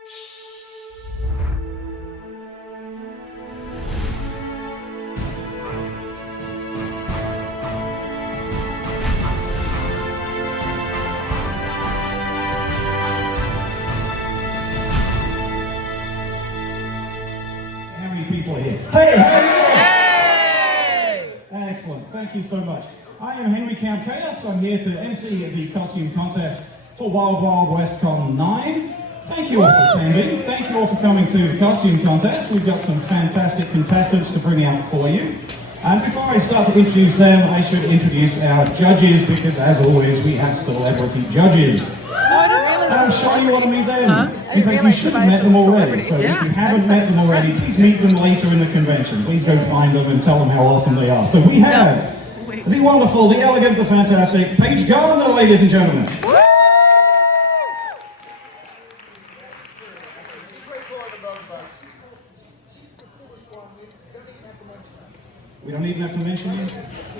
People here. Hey, how are you? Hey! Excellent, thank you so much. I am Henry Count Chaos. I'm here to MC the costume contest for Wild Wild West Con 9. Thank you all for attending. Thank you all for coming to the costume contest. We've got some fantastic contestants to bring out for you. And before I start to introduce them, I should introduce our judges because, as always, we have celebrity judges. I'm sure you want to meet them. In fact, you should have met them already. So if you haven't met them already, please meet them later in the convention. Please go find them and tell them how awesome they are. So we have the wonderful, the elegant, the fantastic Paige Gardner, ladies and gentlemen. We don't even have to mention you?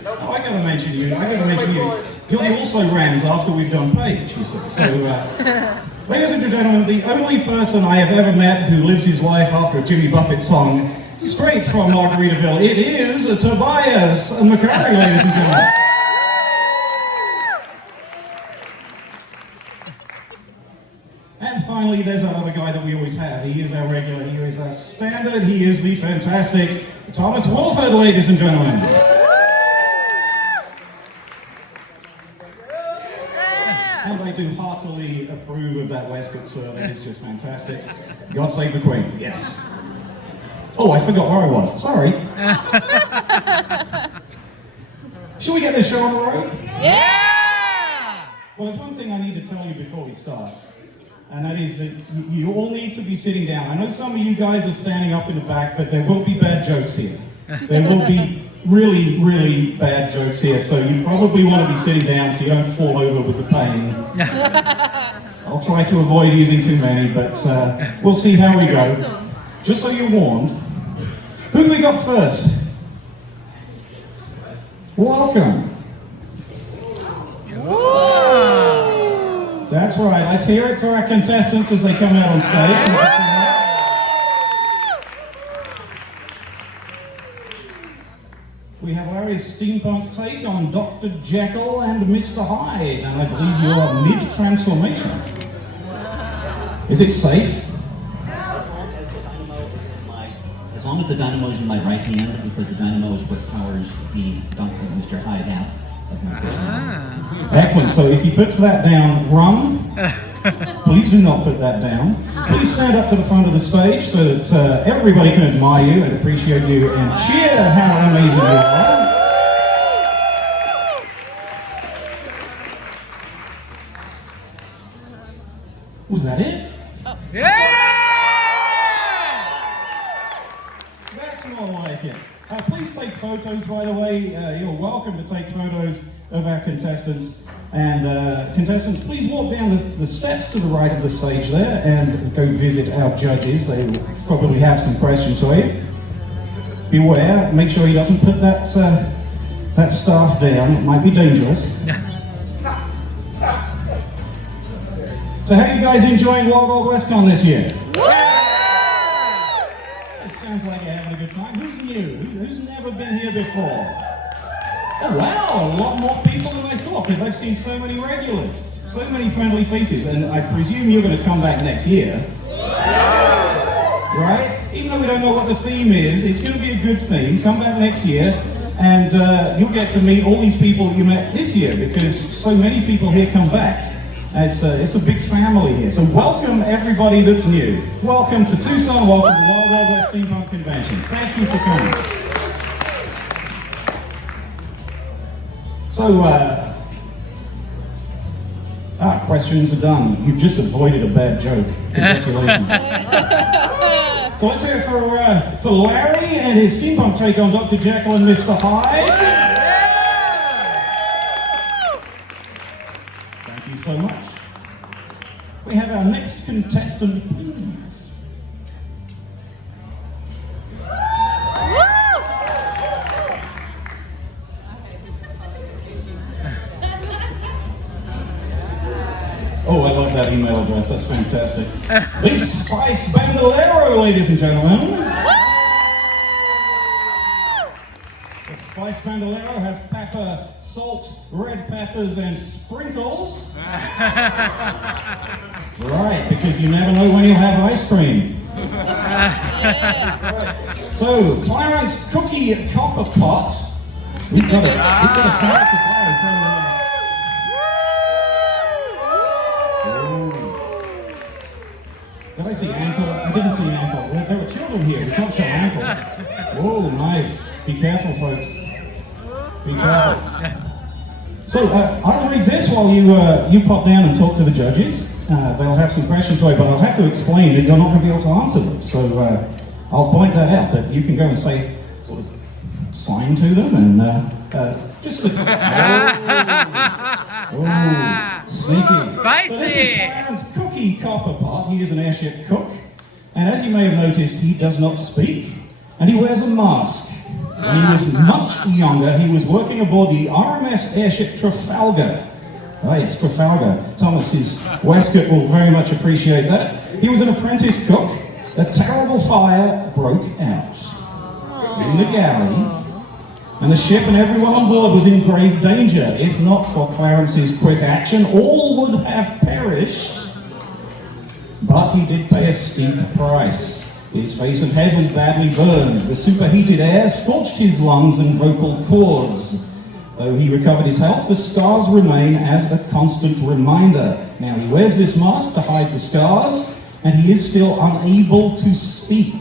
Oh, I gotta mention you. I gotta mention you. You're the also rans after we've done Paige, you see. So, ladies and gentlemen, the only person I have ever met who lives his life after a Jimmy Buffett song, straight from Margaritaville, it is Tobias McCurry, ladies and gentlemen. And finally, there's that other guy that we always have. He is our regular, he is our standard, he is the fantastic Thomas Wolford, ladies and gentlemen. And I do heartily approve of that waistcoat, sir. That is just fantastic. God save the Queen, yes. Oh, I forgot where I was, sorry. Should we get this show on the road? Yeah! Well, there's one thing I need to tell you before we start. And that is that you all need to be sitting down. I know some of you guys are standing up in the back, but there will be bad jokes here. There will be really, really bad jokes here, so you probably want to be sitting down so you don't fall over with the pain. I'll try to avoid using too many, but we'll see how we go. Just so you're warned, who do we got first? Welcome. That's right, let's hear it for our contestants as they come out on stage. Thank you so much. We have Larry's steampunk take on Dr. Jekyll and Mr. Hyde, and I believe you are mid-transformation. Is it safe? As long as the dynamo is in my right hand, because the dynamo is what powers the Dr. Mr. Hyde half of my personality. Excellent, so if he puts that down, run. Please do not put that down. Please stand up to the front of the stage so that everybody can admire you and appreciate you and cheer how amazing you are. Was that it? Oh. Yeah! That's more like it. Please take photos right away. You're welcome to take photos of our contestants. And contestants, please walk down the steps to the right of the stage there and go visit our judges. They will probably have some questions for you. Beware, make sure he doesn't put that staff down. It might be dangerous. So how are you guys enjoying Wild Wild West Con this year? It sounds like you're having a good time. Who's new? Who's never been here before? Oh wow, a lot more people than I thought, because I've seen so many regulars, so many friendly faces, and I presume you're going to come back next year. Right? Even though we don't know what the theme is, it's going to be a good theme. Come back next year, and you'll get to meet all these people you met this year, because so many people here come back. It's a big family here. So welcome everybody that's new. Welcome to Tucson, welcome to Wild Wild West Steampunk Convention. Thank you for coming. So, questions are done. You've just avoided a bad joke. Congratulations. So let's hear it for Larry and his steampunk take on Dr. Jekyll and Mr. Hyde. Thank you so much. We have our next contestant, please. Oh, I love that email address. That's fantastic. The Spice Bandolero, ladies and gentlemen. The Spice Bandolero has pepper, salt, red peppers, and sprinkles. Right, because you never know when you'll have ice cream. Right. So, Clarence Cookie Copper Pot. We've got a character play. So, did I see ankle? I didn't see ankle. There were children here. We can't show ankle. Whoa, knives. Be careful, folks. Be careful. So, I'll read this while you pop down and talk to the judges. They'll have some questions for you, but I'll have to explain that you're not going to be able to answer them. So, I'll point that out, but you can go and say, sort of, sign to them and just look. Oh, sneaky. Spicy. So this is Clarence Cookie Copper Pot. He is an airship cook, and as you may have noticed, he does not speak, and he wears a mask. When he was much younger, he was working aboard the RMS airship Trafalgar. Oh yes, Trafalgar. Thomas, his waistcoat will very much appreciate that. He was an apprentice cook. A terrible fire broke out in the galley, and the ship and everyone on board was in grave danger. If not for Clarence's quick action, all would have perished. But he did pay a steep price. His face and head was badly burned. The superheated air scorched his lungs and vocal cords. Though he recovered his health, the scars remain as a constant reminder. Now he wears this mask to hide the scars, and he is still unable to speak.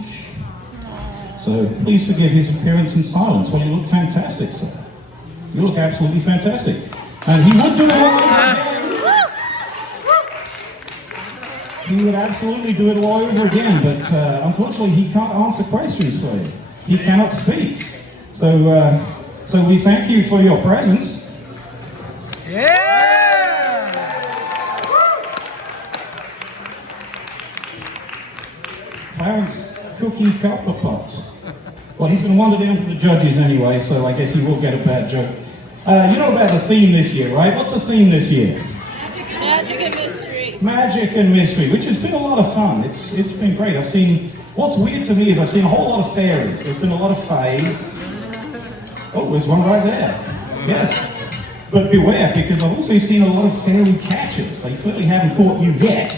So please forgive his appearance in silence. Well, you look fantastic, sir. You look absolutely fantastic. And he would do it all over again. He would absolutely do it all over again, but unfortunately he can't answer questions for you. He cannot speak. So we thank you for your presence. Yeah! Clarence Cookie Copper Pot. Well, he's going to wander down to the judges anyway, so I guess he will get a bad joke. You know about the theme this year, right? What's the theme this year? Magic and mystery. Magic and mystery, which has been a lot of fun. It's been great. I've seen, what's weird to me is I've seen a whole lot of fairies. There's been a lot of fae. Oh, there's one right there. Yes. But beware, because I've also seen a lot of fairy catchers. They clearly haven't caught you yet.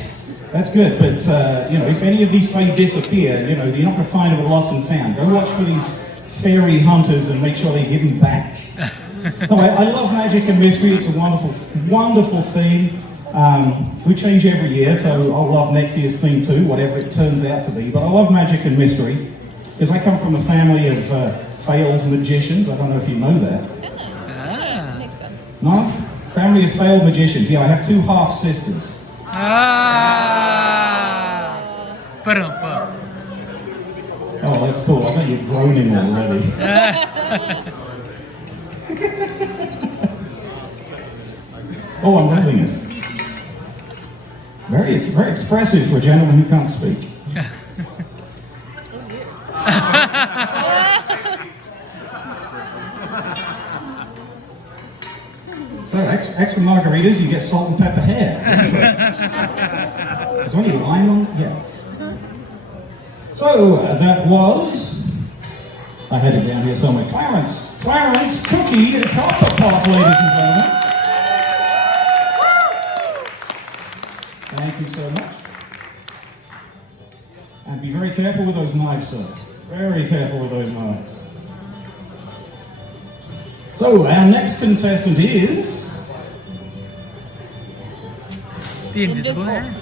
That's good, but if any of these fae disappear, you're not going to find them at Lost and Found. Go watch for these fairy hunters and make sure they give them back. No, I love magic and mystery. It's a wonderful, wonderful theme. We change every year, so I'll love next year's theme too, whatever it turns out to be. But I love magic and mystery because I come from a family of failed magicians. I don't know if you know that. Makes sense. No? Family of failed magicians. Yeah, I have two half sisters. Oh, that's cool. I bet you're groaning already. Oh, I'm loving this. Very expressive for a gentleman who can't speak. So, extra margaritas, you get salt and pepper hair. Is there any lime on? Yeah. So, that was, I had it down here somewhere, Clarence Cookie Copper Pot, ladies and gentlemen. Thank you so much. And be very careful with those knives, sir. Very careful with those knives. So, our next contestant is... The invisible man.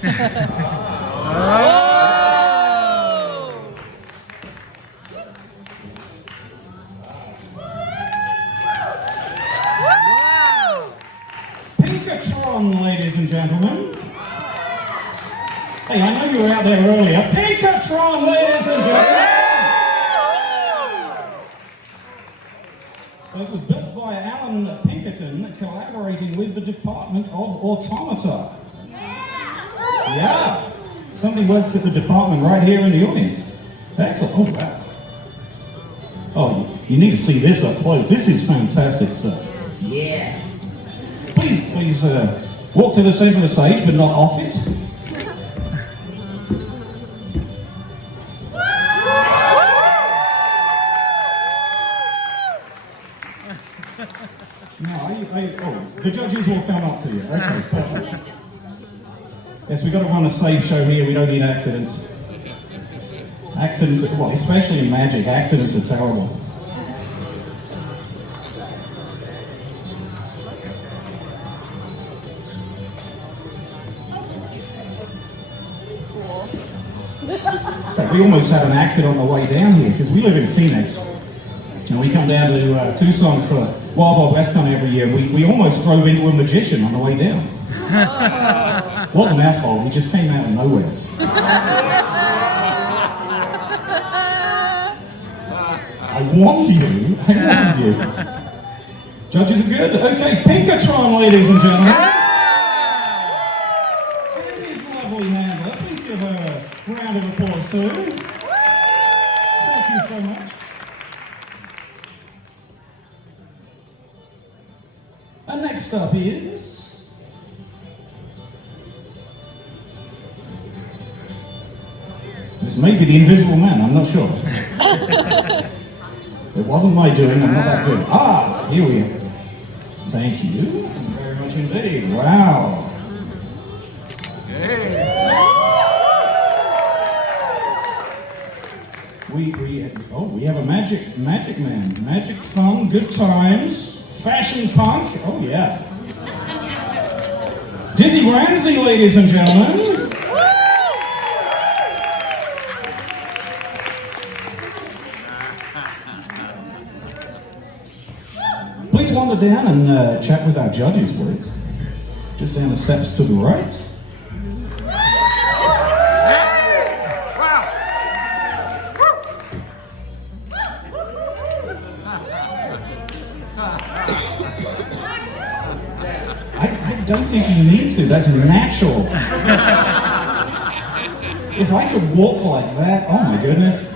Pinkatron, ladies and gentlemen. Hey, I know you were out there earlier. Pinkatron, ladies and gentlemen. So this was built by Alan Pinkerton, collaborating with the Department of Automata. Yeah. Somebody works at the department right here in the audience. Excellent. Oh, wow. Oh, you need to see this up close. This is fantastic stuff. Yeah. Please Walk to the center of the stage, but not off it. The judges will come up to you. Okay, perfect. Yes, we've got to run a safe show here. We don't need accidents. Accidents, well, especially in magic, accidents are terrible. In fact, we almost had an accident on the way down here because we live in Phoenix. And we come down to Tucson for Wild Wild West Con every year. We almost drove into a magician on the way down. Wasn't our fault, he just came out of nowhere. I warned you. Judges are good? Okay, Pinkatron, ladies and gentlemen. And his lovely handler. Please give her a round of applause too. Thank you so much. And next up is... This may be the Invisible Man, I'm not sure. It wasn't my doing, I'm not that good. Ah, here we are. Thank you very much indeed. Wow. We have a magic man. Magic fun, good times. Fashion punk, oh yeah. Dizzy Ramsey, ladies and gentlemen. Please wander down and chat with our judges, please. Just down the steps to the right. I don't think he needs to, that's natural. If I could walk like that, oh my goodness.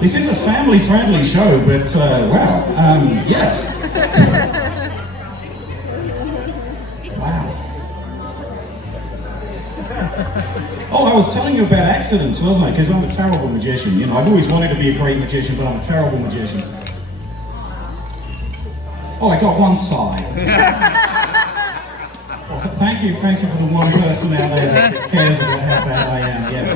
This is a family-friendly show, but wow, yes. Wow. Oh, I was telling you about accidents, wasn't I? Because I'm a terrible magician, you know. I've always wanted to be a great magician, but I'm a terrible magician. Oh, I got one side. Well, thank you for the one person out there that cares about how bad I am, yes.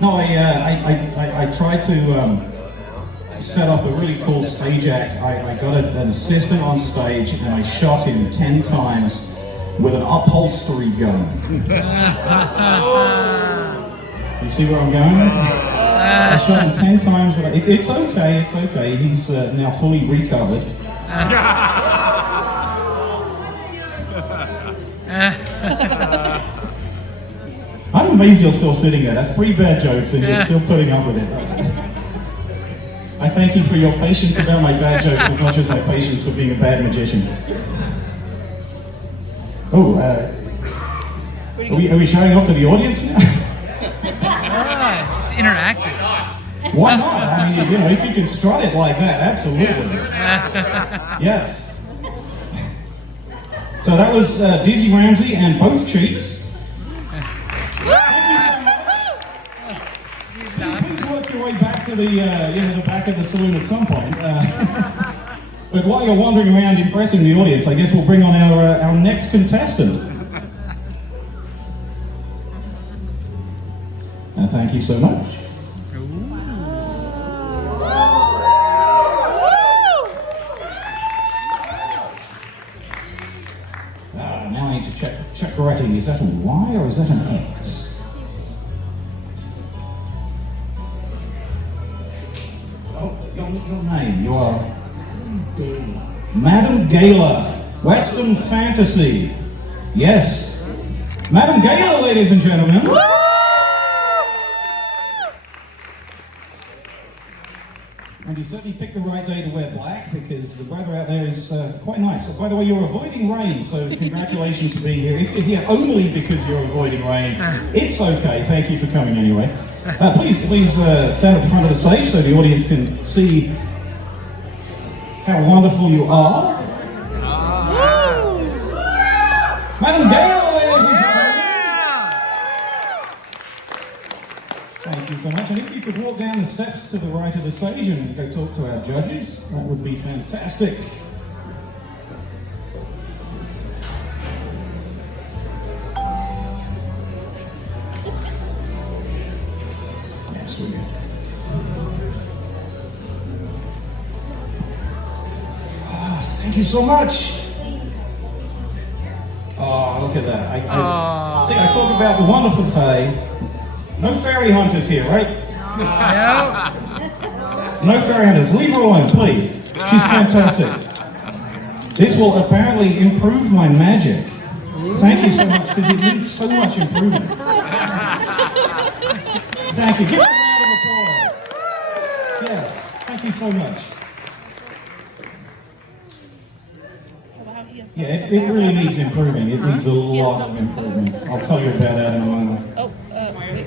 No, I tried to set up a really cool stage act. I got an assistant on stage and I shot him 10 times with an upholstery gun. You see where I'm going? I shot him 10 times. It's okay. He's now fully recovered. I'm amazed you're still sitting there. That's 3 bad jokes and you're still putting up with it. I thank you for your patience about my bad jokes as much as my patience for being a bad magician. Oh, are we showing off to the audience now? It's interactive. Why not? I mean, you know, if you can strut it like that, absolutely. Yes. So that was Dizzy Ramsey and both cheeks. Thank you so much. Please work your way back to the the back of the saloon at some point. But while you're wandering around impressing the audience, I guess we'll bring on our next contestant. Thank you so much. Now I need to check writing. Is that a Y or is that an X? Oh, your name. You are Madam Gala, Western Fantasy. Yes. Madam Gala, ladies and gentlemen. And you certainly picked the right day to wear black because the weather out there is quite nice. By the way, you're avoiding rain, so congratulations for being here. If you're here only because you're avoiding rain, it's okay. Thank you for coming anyway. Please stand at the front of the stage so the audience can see how wonderful you are. so much. And if you could walk down the steps to the right of the stage and go talk to our judges, that would be fantastic. Yes, we do. Thank you so much. Oh, look at that. See, I talk about the wonderful Faye. No fairy hunters here, right? No fairy hunters. Leave her alone, please. She's fantastic. This will apparently improve my magic. Thank you so much, because it needs so much improvement. Thank you. Give her a round of applause. Yes, thank you so much. Yeah, it really needs improving. It needs a lot of improvement. I'll tell you about that in a moment. Oh, wait,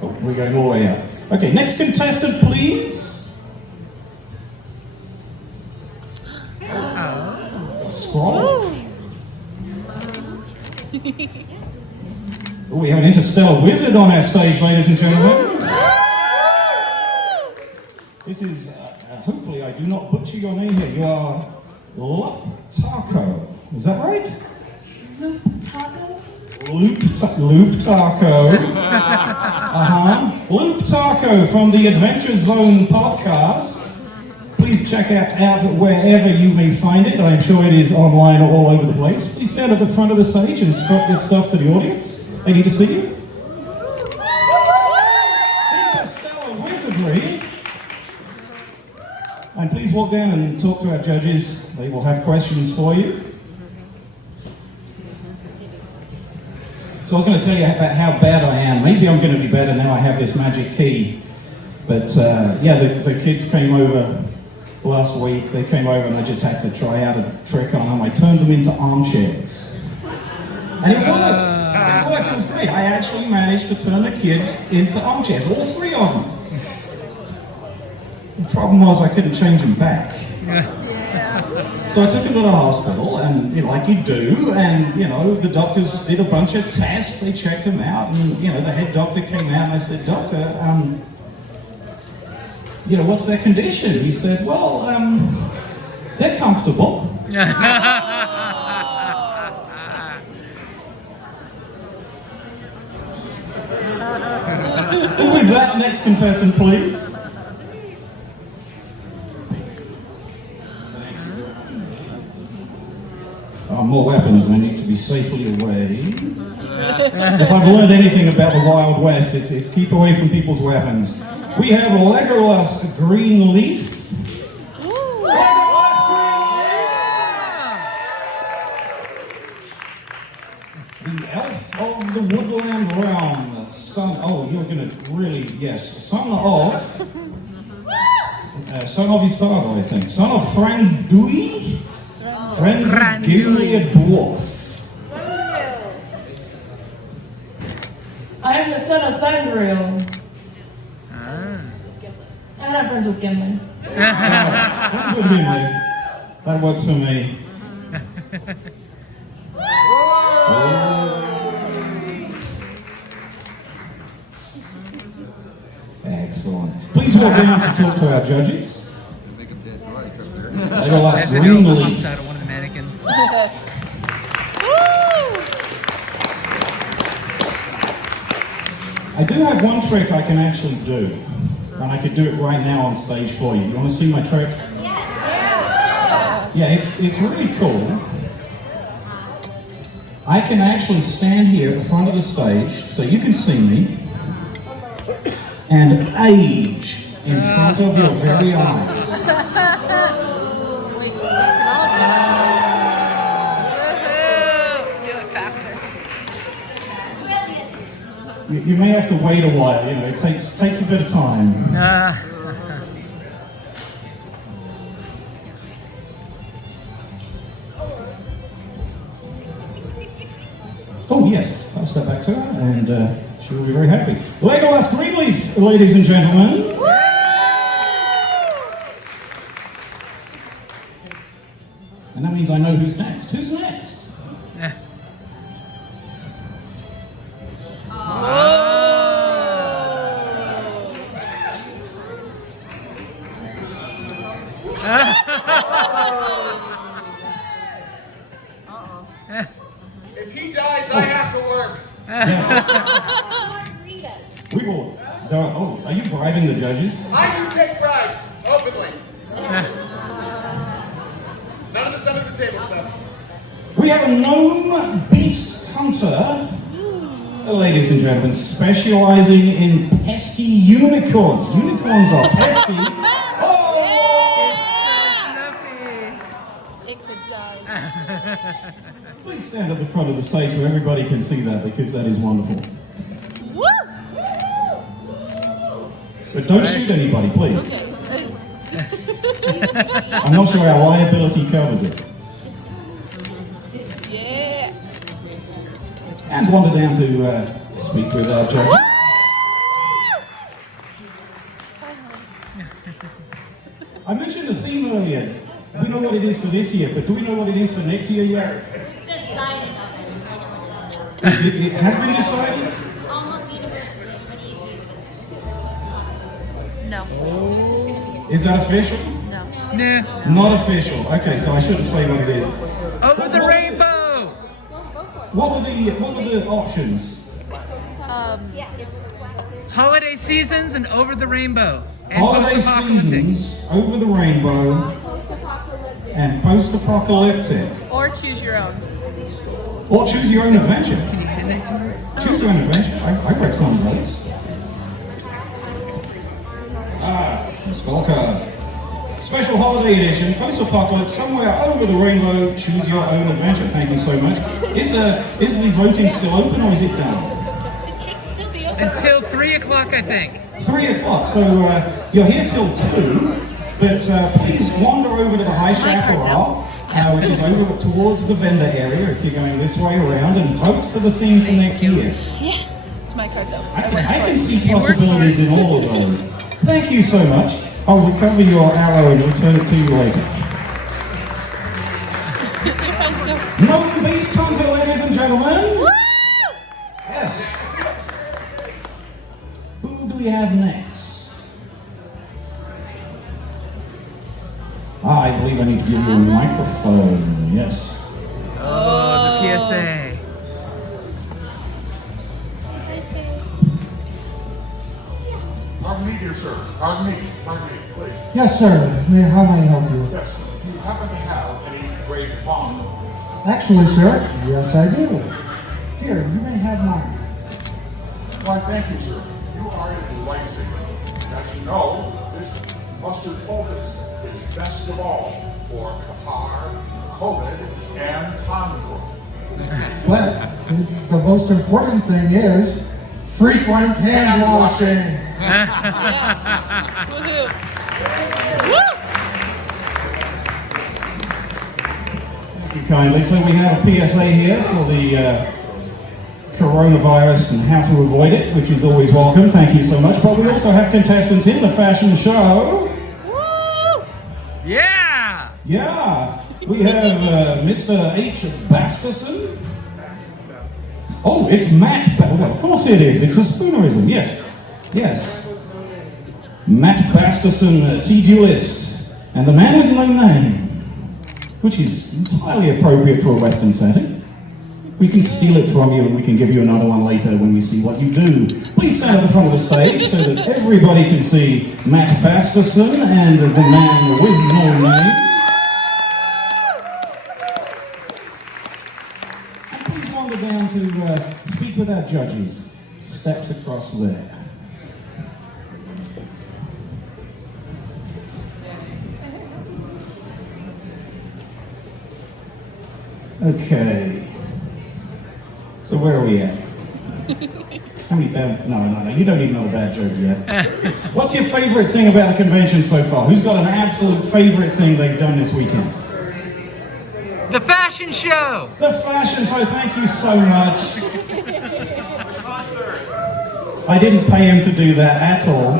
Oh, we're going all the way out. Okay, next contestant, please. Scroll. Oh, we have an interstellar wizard on our stage, ladies and gentlemen. This is, hopefully I do not butcher your name here. You are Loop Taco. Is that right? Loop Taco? Loop Taco. Loop Taco from the Adventure Zone podcast. Please check out wherever you may find it. I'm sure it is online or all over the place. Please stand at the front of the stage and strut this stuff to the audience. They need to see you. Interstellar wizardry. And please walk down and talk to our judges. They will have questions for you. So I was going to tell you about how bad I am. Maybe I'm going to be better now I have this magic key. But yeah, the kids came over last week. They came over and I just had to try out a trick on them. I turned them into armchairs. And it worked. It worked. It was great. I actually managed to turn the kids into armchairs. All three of them. The problem was I couldn't change them back. So I took them to the hospital, and like you do, and the doctors did a bunch of tests. They checked them out, and the head doctor came out and I said, "Doctor, what's their condition?" He said, "Well, they're comfortable." And with that, next contestant, please. More weapons, they need to be safely away. If I've learned anything about the Wild West, it's keep away from people's weapons. We have Legolas Greenleaf. Legolas Greenleaf! The elf of the woodland realm, son of his father, I think. Son of Thranduil? Friends, give me a dwarf. I am the son of Thranduil. And I'm friends with Gimli. Friends with Gimli. That works for me. Excellent. Please walk down to talk to our judges. Legolas Greenleaf. I do have one trick I can actually do, and I could do it right now on stage for you. You want to see my trick? Yeah, it's really cool. I can actually stand here at the front of the stage, so you can see me, and age in front of your very eyes. You may have to wait a while, it takes a bit of time. Oh yes, I'll step back to her and she will be very happy. Legolas Greenleaf, ladies and gentlemen. And that means I know who's next. Who's next? If he dies, I have to work. Yes. We will. Oh, are you bribing the judges? I do take bribes, openly. None of this under the table stuff. We have a gnome beast hunter, ladies and gentlemen, specializing in pesky unicorns. Unicorns are pesky. Oh! It could die. Please stand at the front of the stage so everybody can see that, because that is wonderful. Woo! But don't shoot anybody, please. Okay. I'm not sure our liability covers it. Yeah. And wander down to speak with our judges. I mentioned the theme earlier. We know what it is for this year, but do we know what it is for next year yet? Decided already. It has been decided? Almost universally, everybody agrees with No. Is that official? No. Nah. Not official. Okay, so I shouldn't say what it is. Over the rainbow! What were the options? Holiday seasons and over the rainbow. And Holiday post-apocalyptic. seasons, over the rainbow, and post-apocalyptic. Or choose your own. Or choose your own adventure. Can you connect to her? Choose your own adventure. I read some of those. Miss Volker. Special holiday edition, post-apocalypse, somewhere over the rainbow, choose your own adventure. Thank you so much. Is the voting still open or is it done? It should still be open. Until 3 o'clock, I think. 3 o'clock, so you're here till 2, but please wander over to the High Chaparral, which is over towards the vendor area if you're going this way around, and vote for the theme for next year. Yeah. It's my card though. I can see possibilities in all of those. Thank you so much. I'll recover your arrow and return it to you later. Gnome Beast Hunter, ladies and gentlemen. Woo! Yes. Who do we have next? I believe I need to give you a microphone. Yes. Oh, the PSA. Pardon me, dear sir. Pardon me, please. Yes, sir. How may I help you? Yes, do you happen to have any engraved bond? Actually, sir, yes, I do. Here, you may have mine. Why, thank you, sir. You are a lifesaver. As you know, this mustard poultice is best of all for catarrh, COVID, and concord. But the most important thing is frequent hand washing. Woohoo! Woo! Thank you kindly. So we have a PSA here for the coronavirus and how to avoid it, which is always welcome. Thank you so much. But we also have contestants in the fashion show. Woo! Yeah! Yeah, we have Mr. H. Basterson. Oh, it's Matt. Well, of course it is. It's a spoonerism. Yes, yes. Matt Basterson, T-duelist, and the man with no name, which is entirely appropriate for a Western setting. We can steal it from you and we can give you another one later when we see what you do. Please stand at the front of the stage so that everybody can see Matt Basterson and the man with no name. And please wander down to speak with our judges. Steps across there. Okay. So where are we at? How many bad... No, you don't even know a bad joke yet. What's your favorite thing about the convention so far? Who's got an absolute favorite thing they've done this weekend? The fashion show! The fashion show, thank you so much. I didn't pay him to do that at all.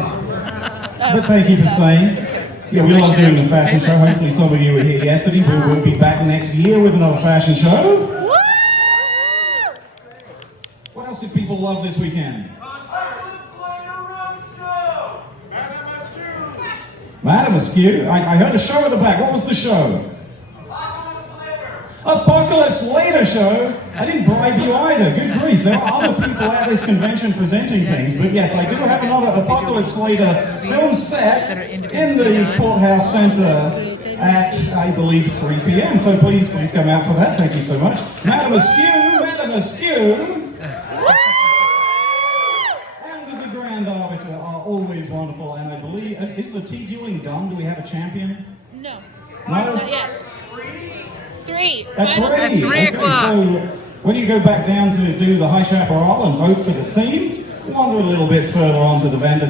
But thank you for saying. Yeah, we love doing the fashion show. Hopefully some of you were here yesterday. We will be back next year with another fashion show. What else did people love this weekend? Madam Askew. I heard a show at the back. What was the show? Apocalypse Later show. I didn't bribe you either. Good grief. There are other people at this convention presenting things. But yes, I do have another Apocalypse Later film set in the Courthouse Center at, I believe, 3 p.m. So please come out for that. Thank you so much. Madam Askew. And the Grand Arbiter are always wonderful. And I believe, is the tea dueling done? Do we have a champion? No. No? Not yet. 3. That's Final right. At 3 Okay, o'clock. so when you go back down to do the High Chaparral and vote for the theme, wander a little bit further on to the vendor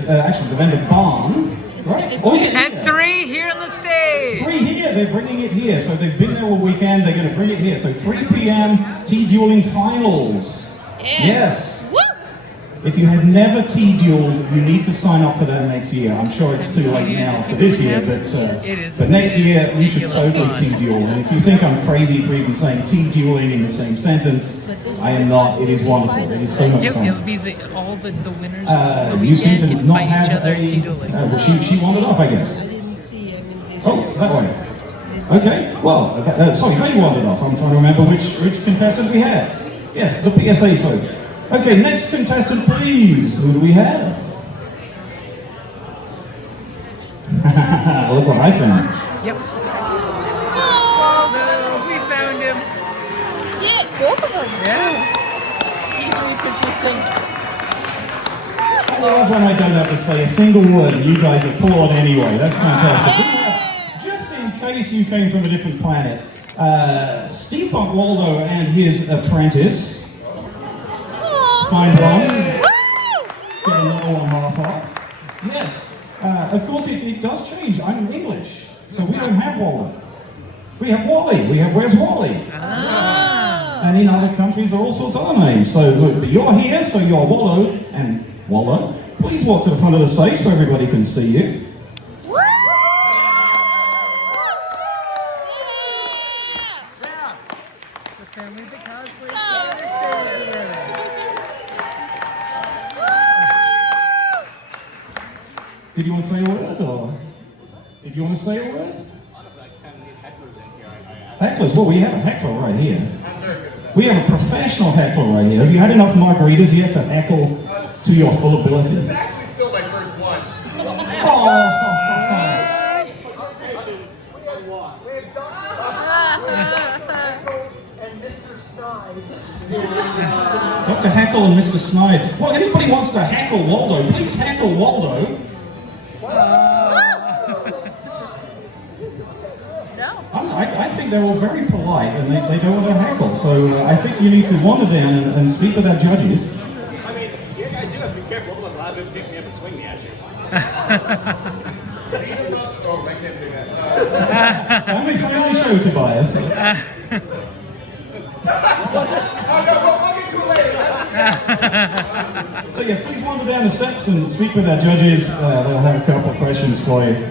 barn. Right? Or is it At here? 3 here on the stage. 3 here, they're bringing it here. So they've been there all weekend, they're going to bring it here. So 3 p.m. tea dueling finals. Yeah. Yes. Woo! If you have never tea dueled, you need to sign up for that next year. I'm sure it's too late now for this year, but next year you should totally tea duel. And if you think I'm crazy for even saying tea dueling in the same sentence, I am not. It is wonderful. It is so much It'll fun. be all the winners. of the You seem weekend to can not fight each have other a. tea dueling. Well, she wandered off, I guess. Oh, that way. Okay. Well, sorry, they wandered off. I'm trying to remember which contestant we had. Yes, the PSA folk. Okay, next contestant, please. Who do we have? Look what I found. Yep. Waldo, we found him. Yeah, both of them. Yeah. He's reproducing. I love when I don't have to say a single word and you guys applaud anyway. That's fantastic. Just in case you came from a different planet, Steampunk'd Waldo and his apprentice. Find one, get another one half off. Yes, of course it does change. I'm English, so we don't have Waldo. We have Wally. We have Where's Wally? And in other countries there are all sorts of other names. So look, but you're here, so you're Waldo and Waldo. Please walk to the front of the stage so everybody can see you. Did you want to say a word, or did you want to say a word? Hecklers? Well, we have a heckler right here. We have a professional heckler right here. Have you had enough margaritas yet to heckle to your full ability? It's actually still my first one. Oh! Dr. Heckle and Mr. Snide. Well, anybody wants to heckle Waldo, please heckle Waldo. I think they're all very polite and they don't want to heckle. So I think you need to wander down and speak with our judges. I mean, you guys do have to be careful. Otherwise, a lot of them pick me up and swing me at you. Oh, I can't do that. Family show, Tobias. Oh, no, we'll get to it later. So yes, please wander down the steps and speak with our judges. They'll have a couple of questions for you.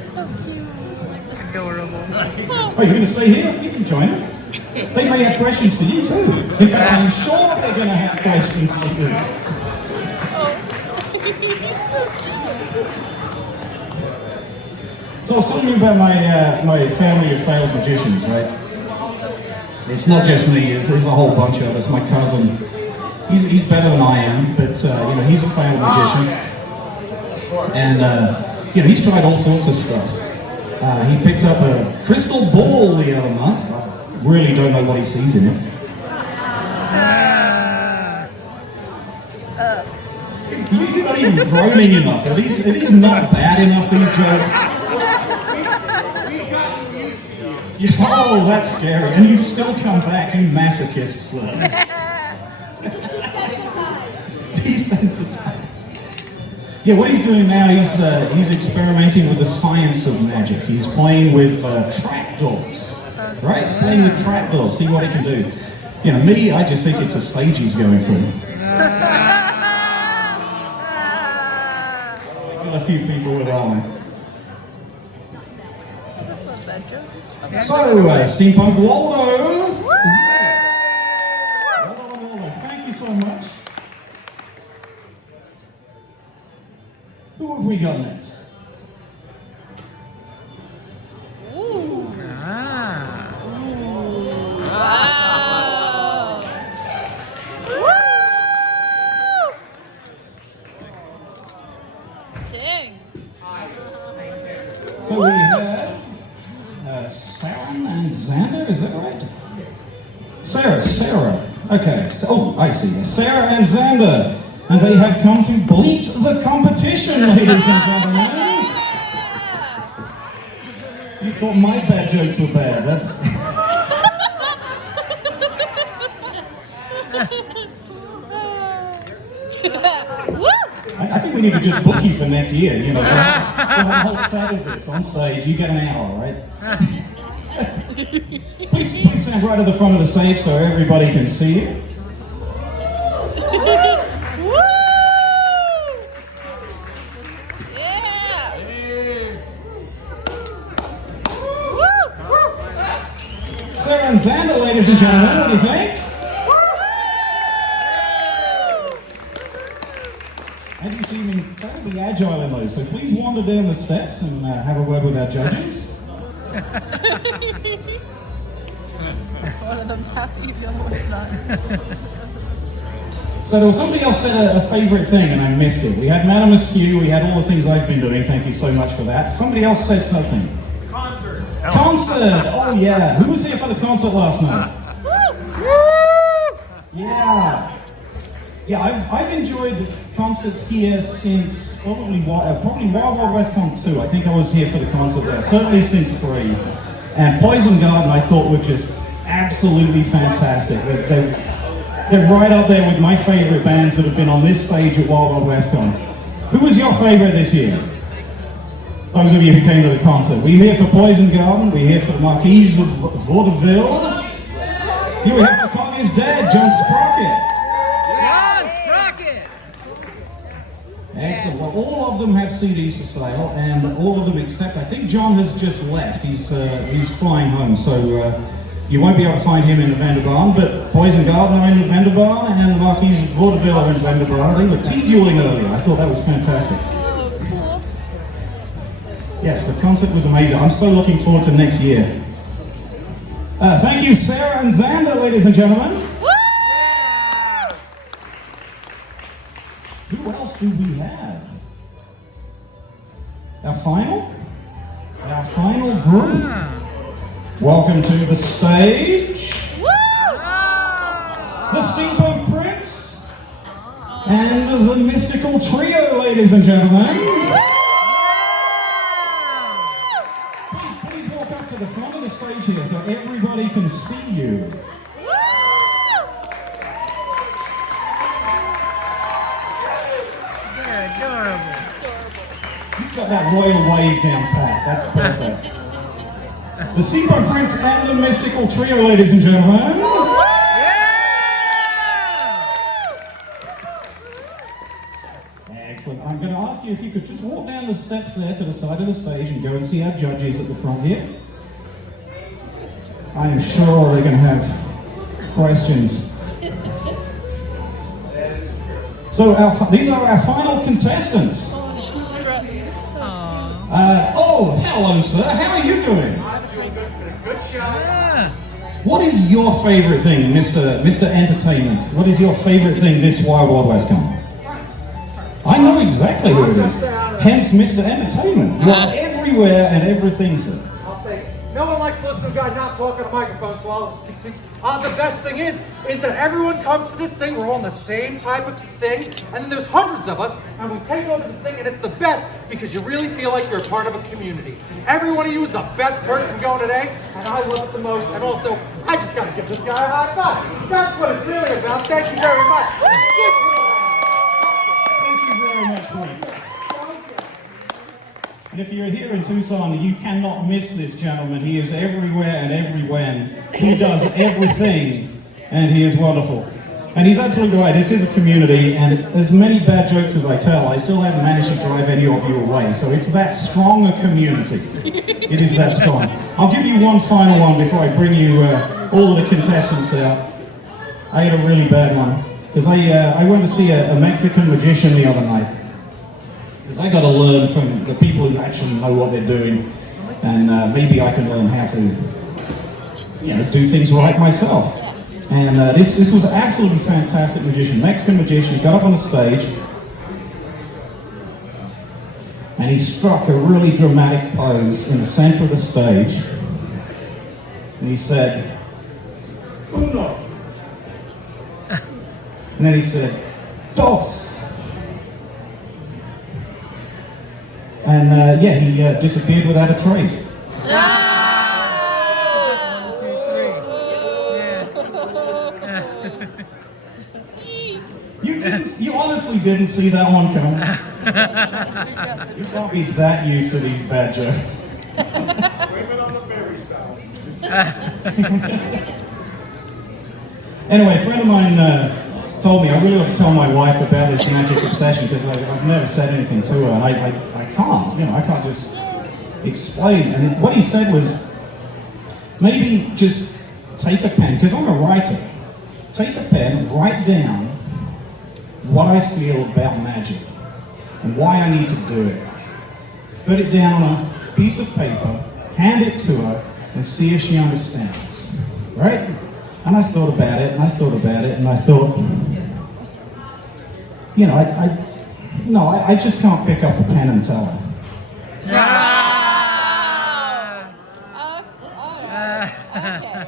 Adorable. Oh, you're going to stay here? You can join them. They may have questions for you too. In fact, I'm sure they're going to have questions for you. So I was telling you about my family of failed magicians, right? It's not just me. There's a whole bunch of us. My cousin, he's better than I am, but he's a failed magician, and he's tried all sorts of stuff. He picked up a crystal ball the other month. I really don't know what he sees in it. You're not even groaning enough. It is not bad enough, these jokes. Oh, that's scary. And you'd still come back, you masochists, though. Desensitized. Yeah, what he's doing now, he's experimenting with the science of magic. He's playing with trapdoors, right? Playing with trapdoors, see what he can do. Me, I just think it's a stage he's going through. Got a few people with on. So, Steampunk'd Waldo. Waldo, thank you so much. Who have we got next? Ah. Sarah. Okay, so, oh, I see. Sarah and Xander. And they have come to bleat the competition, ladies and gentlemen. You thought my bad jokes were bad. That's... I think we need to just book you for next year, you know. We'll have a whole set of this on stage. You get an hour, right? Please stand right at the front of the stage so everybody can see you. Sarah and Xander, ladies and gentlemen, what do you think? And you seem incredibly agile in those, so please wander down the steps and have a word with our judges. One of them's happy, the other one's not. So there was somebody else said a favourite thing and I missed it. We had Madame Askew, we had all the things I've been doing, thank you so much for that. Somebody else said something. Concert! Oh yeah, who was here for the concert last night? Yeah, I've enjoyed concerts here since probably Wild Wild West Con 2. I think I was here for the concert there, certainly since 3. And Poison Garden I thought were just absolutely fantastic. They're right up there with my favourite bands that have been on this stage at Wild Wild West Con. Who was your favourite this year? Those of you who came to the concert. We're here for Poison Garden, we're here for the Marquise of Vaudeville. Here we have the Commie's Dad, John Sprocket. Excellent. Well, all of them have CDs for sale, and all of them except, I think John has just left. He's flying home, so you won't be able to find him in the Vanderbarn, but Poison Garden are in the Vanderbarn, and the Marquise of Vaudeville are in the Vanderbarn. They were tea-dueling earlier. I thought that was fantastic. Yes, the concert was amazing. I'm so looking forward to next year. Thank you, Sarah and Xander, ladies and gentlemen. Who else do we have? Our final group. Welcome to the stage, the Steampunk'd Prince and the Mystical Trio, ladies and gentlemen. Please walk up to the front of the stage here so everybody can see you. You've got that royal wave down pat. That's perfect. The Steampunk'd Prince and the Mystical Trio, ladies and gentlemen. Excellent. I'm going to ask you if you could just walk down the steps there to the side of the stage and go and see our judges at the front here. I am sure they're going to have questions. So these are our final contestants. Oh, hello, sir. How are you doing? Good show. What is your favorite thing, Mr. Entertainment? What is your favorite thing this Wild Wild West Con? I know exactly who it is. Hence, Mr. Entertainment. You are everywhere and everything, sir. I'll take it. No one likes to listen to a guy not talking on a microphone, so I'll speak to the best thing is that everyone comes to this thing, we're all in the same type of thing, and then there's hundreds of us, and we take over this thing, and it's the best because you really feel like you're a part of a community. Every one of you is the best person going today, and I love it the most, and also, I just gotta give this guy a high five. That's what it's really about. Thank you very much. Thank you very much, Frank. And if you're here in Tucson, you cannot miss this gentleman. He is everywhere and everywhere. He does everything, and he is wonderful. And he's absolutely right. This is a community, and as many bad jokes as I tell, I still haven't managed to drive any of you away. So it's that strong a community. It is that strong. I'll give you one final one before I bring you all of the contestants out. I had a really bad one, because I went to see a Mexican magician the other night. Because I got to learn from the people who actually know what they're doing, and maybe I can learn how to, do things right myself. And this was an absolutely fantastic magician, Mexican magician. He got up on the stage, and he struck a really dramatic pose in the center of the stage, and he said, "Uno, And then he said, "Dos." And yeah, he disappeared without a trace. You honestly didn't see that one coming. You can't be that used to these bad jokes. Women on the ferry spout. Anyway, a friend of mine told me I really ought to tell my wife about this magic obsession because I've never said anything to her, and I can't. I can't just explain. And what he said was, maybe just take a pen, because I'm a writer. Take a pen, write down what I feel about magic and why I need to do it. Put it down on a piece of paper, hand it to her, and see if she understands. Right? And I thought about it, and I thought about it, and I thought, I just can't pick up a pen and tell her. Okay.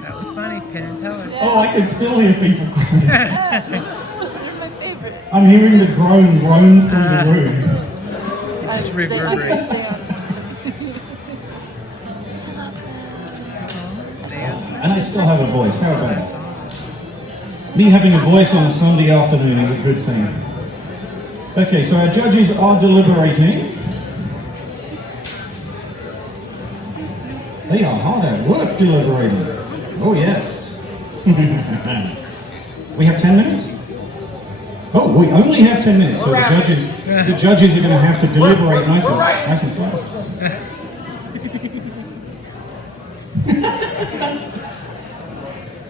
That was funny, Penn and Teller. Oh, I can still hear people crying. This is my favorite. I'm hearing the groan through the room. Just They reverberates. understand. And I still have a voice. How about it? Me having a voice on a Sunday afternoon is a good thing. Okay, so our judges are deliberating. They are hard at work deliberating. Oh, yes. We have 10 minutes? Oh, we only have 10 minutes, so the judges are going to have to deliberate nice and fast.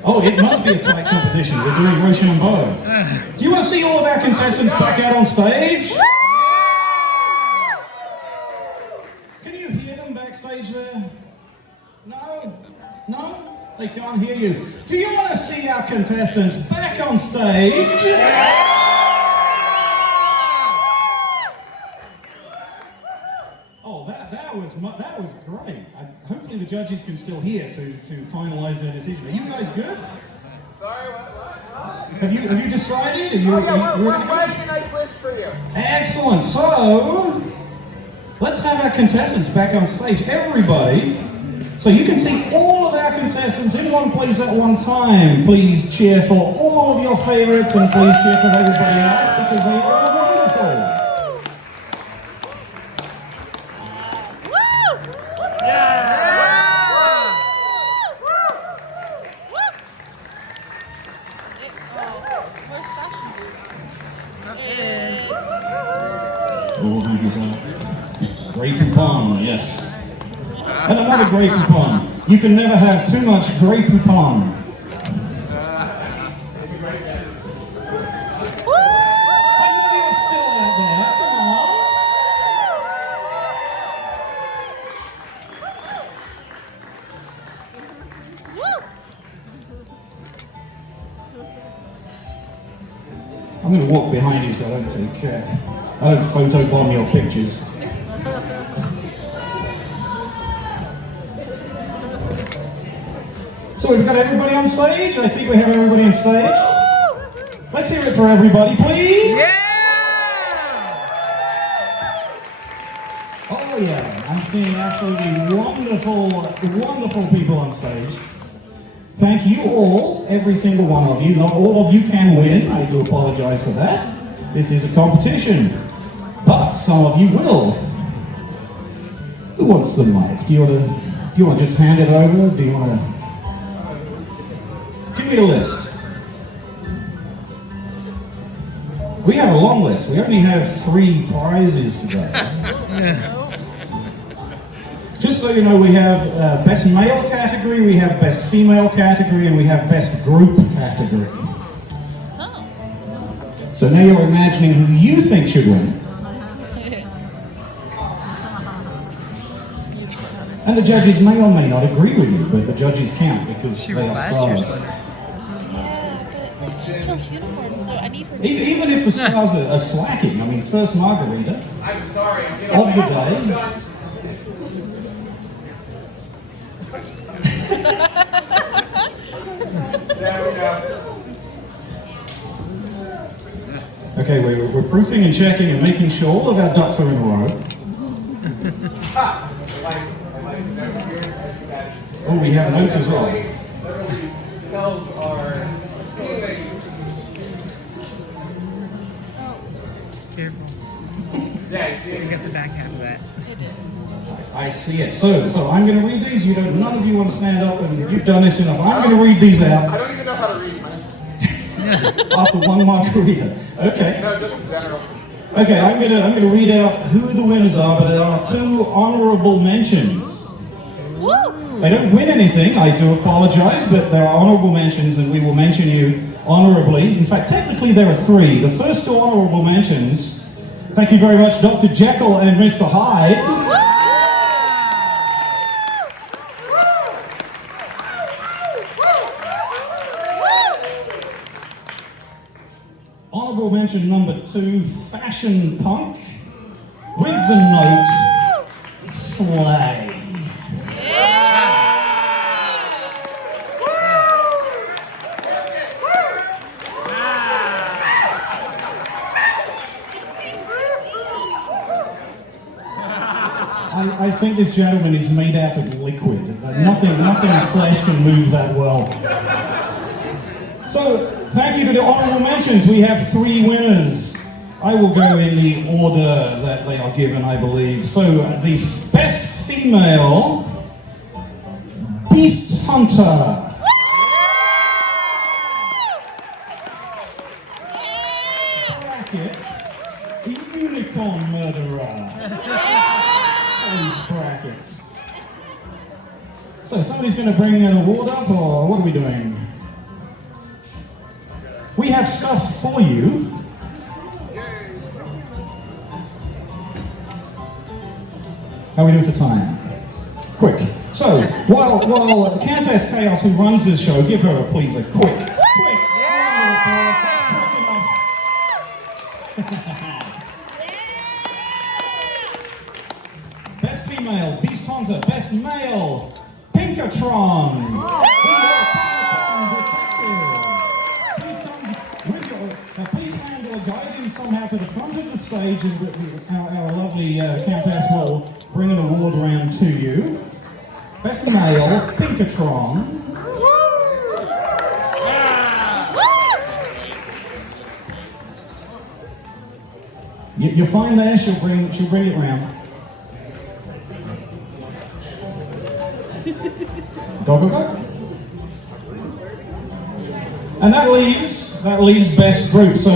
Oh, it must be a tight competition. We're doing Rochambeau. Do you want to see all of our contestants back out on stage? Can you hear them backstage there? No? No? They can't hear you. Do you want to see our contestants back on stage? Oh, that was great. Hopefully the judges can still hear to finalize their decision. Are you guys good? Sorry, what? Have you decided? We're writing a nice list for you. Excellent. So let's have our contestants back on stage. Everybody. So you can see all of our contestants in one place at one time. Please cheer for all of your favorites and please cheer for everybody else because they are wonderful. Oh, thank you, sir. Grape poupon, yes. And another grape poupon. You can never have too much grape poupon. I know you're still out there, come on. I'm going to walk behind you so I don't photobomb your pictures. So we've got everybody on stage? I think we have everybody on stage. Let's hear it for everybody, please. Yeah! Oh yeah, I'm seeing absolutely wonderful people on stage. Thank you all, every single one of you. Not all of you can win, I do apologize for that. This is a competition, but some of you will. Who wants the mic? Do you want to just hand it over? Do you want to... Give me a list. We have a long list. We only have 3 prizes today. Just so you know, we have best male category, we have best female category, and we have best group category. So now you're imagining who you think should win. And the judges may or may not agree with you, but the judges count because they are stars. Even if the stars are slacking, I mean, first margarita I'm sorry. of the day. There we go. Okay, we're proofing and checking and making sure all of our ducks are in a row. Oh, we have notes as well. Careful. You got the back half of that. I see it. So I'm going to read these. You don't. None of you want to stand up, and you've done this enough. I'm going to read these out. I don't even know how to read, man. After one margarita. Okay. No, just in general. Okay, I'm gonna read out who the winners are, but there are 2 honorable mentions. They don't win anything, I do apologize, but there are honorable mentions and we will mention you honorably. In fact, technically there are 3. The first 2 honorable mentions, thank you very much, Dr. Jekyll and Mr. Hyde. Honorable mention number 2, Fashion Punk, with the note, Slay. I think this gentleman is made out of liquid. Nothing flesh can move that well. So, thank you to the honorable mentions. We have 3 winners. I will go in the order that they are given, I believe. So, the best female, Beast Hunter. Brackets, Unicorn Murderer. Those brackets. So, somebody's going to bring an award up, or what are we doing? We have stuff for you. How are we doing for time? Quick. So, while Countess Chaos, who runs this show, give her please a quick round of applause. That's quick enough. Best female, Beast Hunter. Best male, Pinkatron. The Automaton Detective. Please guide him somehow to the front of the stage, and our lovely Countess will bring an award round to you. Best male, Pinkatron. You're fine there. She'll bring it round. Go. And that leaves best group. So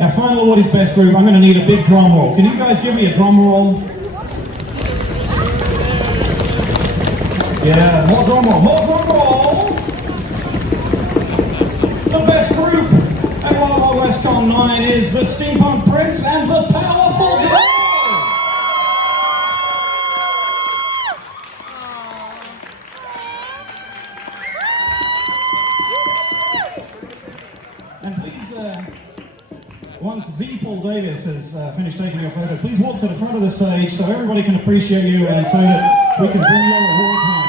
our final award is best group. I'm going to need a big drum roll. Can you guys give me a drum roll? Yeah, more drum roll. The best group at Wild Wild West Con 9 is the Steampunk'd Prince and the Powerful Girls. And please, once the Paul Davis has finished taking your photo, please walk to the front of the stage so everybody can appreciate you and so that we can bring your awards home.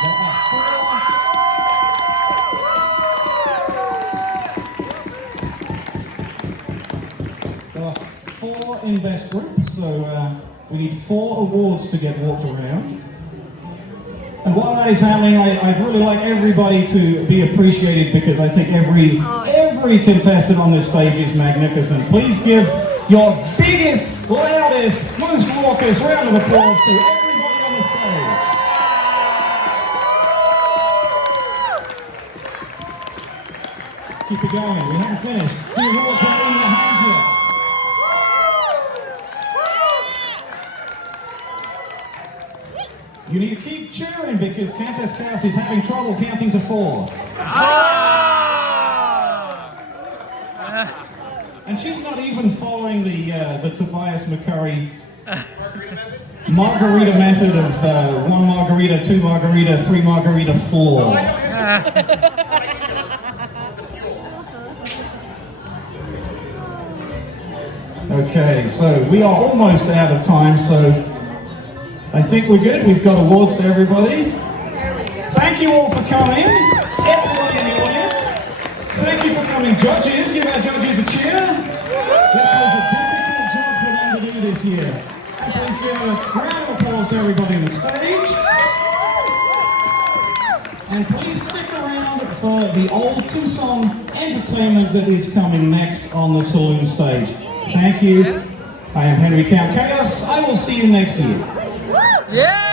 There are 4 in best group, so we need 4 awards to get walked around. And while that is happening, I'd really like everybody to be appreciated because I think every contestant on this stage is magnificent. Please give your biggest, loudest, most raucous round of applause to everybody on the stage. Keep it going, we haven't finished. The awards are in your hands yet. You need to keep cheering because Countess Chaos is having trouble counting to 4. And she's not even following the Tobias McCurry margarita method of 1 margarita, 2 margarita, 3 margarita, 4. Okay, so we are almost out of time, so I think we're good. We've got awards to everybody. Thank you all for coming. Everybody in the audience. Thank you for coming. Judges, give our judges a cheer. This was this year. And please give a round of applause to everybody on the stage. And please stick around for the old Tucson entertainment that is coming next on the Saloon stage. Thank you. I am Henry Count Chaos. I will see you next year. Yeah!